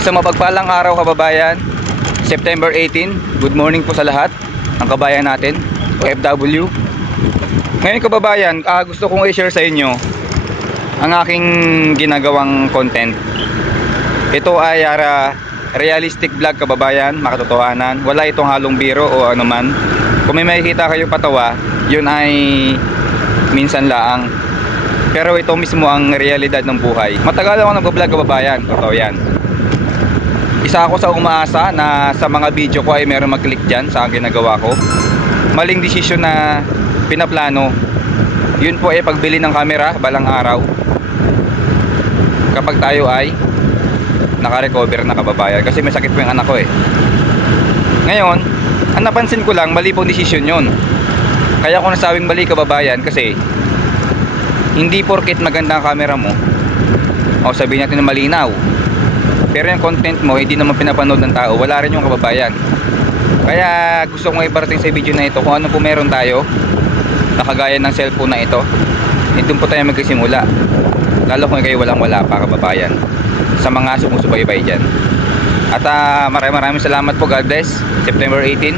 Isang mapagpalang araw kababayan, September 18. Good morning po sa lahat ng kabayan natin, OFW. Ngayon kababayan, gusto kong i-share sa inyo ang aking ginagawang content. Ito ay realistic vlog kababayan, makatotohanan. Wala itong halong biro o anuman. Kung may makikita kayo patawa, yun ay minsan laang. Pero ito mismo ang realidad ng buhay. Matagal ako nag-vlog kababayan, totoo yan. Isa ako sa umaasa na sa mga video ko ay meron mag-click dyan sa ginagawa ko. Maling desisyon na pinaplano. Yun po ay pagbili ng camera balang araw, kapag tayo ay naka-recover na kababayan. Kasi may sakit po yung anak ko eh. Ngayon, ang napansin ko lang, mali pong desisyon yun. Kaya ako nasabing mali kababayan kasi hindi porket maganda ang camera mo o sabihin natin na malinaw, pero yung content mo hindi naman pinapanood ng tao, wala rin yung kababayan. Kaya gusto kong iparating sa video na ito kung ano po meron tayo na kagaya ng cellphone na ito. Doon po tayo magsisimula, lalo kung kayo walang wala pa kababayan, sa mga sumusubaybay dyan. At maraming salamat po. God bless. September 18